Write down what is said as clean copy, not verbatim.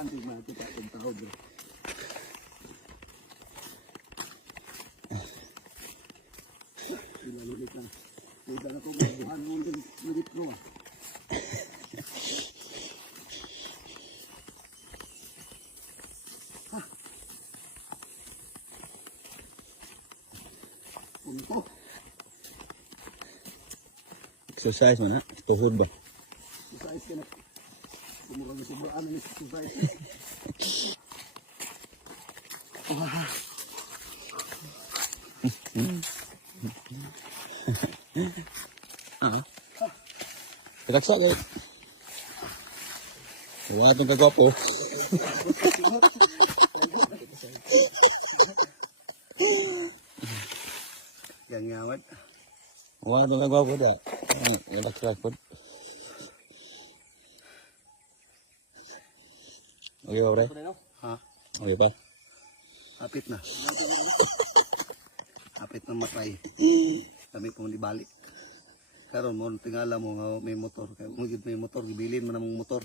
Buhan di mga kita itong tao bro. Ilalulit lang. Kita na ko buhan mo din ulit bro. Punto. Exercise man ha? Tuhod ba? Exercise ka na. Sumurang na sobraan na exercise. Raksa kayo. Wala itong kagwapo. Gangawat. Wala itong kagwapo da. Raksa po. Okay ba, pre? Ha? Okay ba? Hapit na. Hapit na matay. Kami pong libalik. Karon mo tingala mo nga may motor. Kaya mo may motor, gibilin mo na mong motor.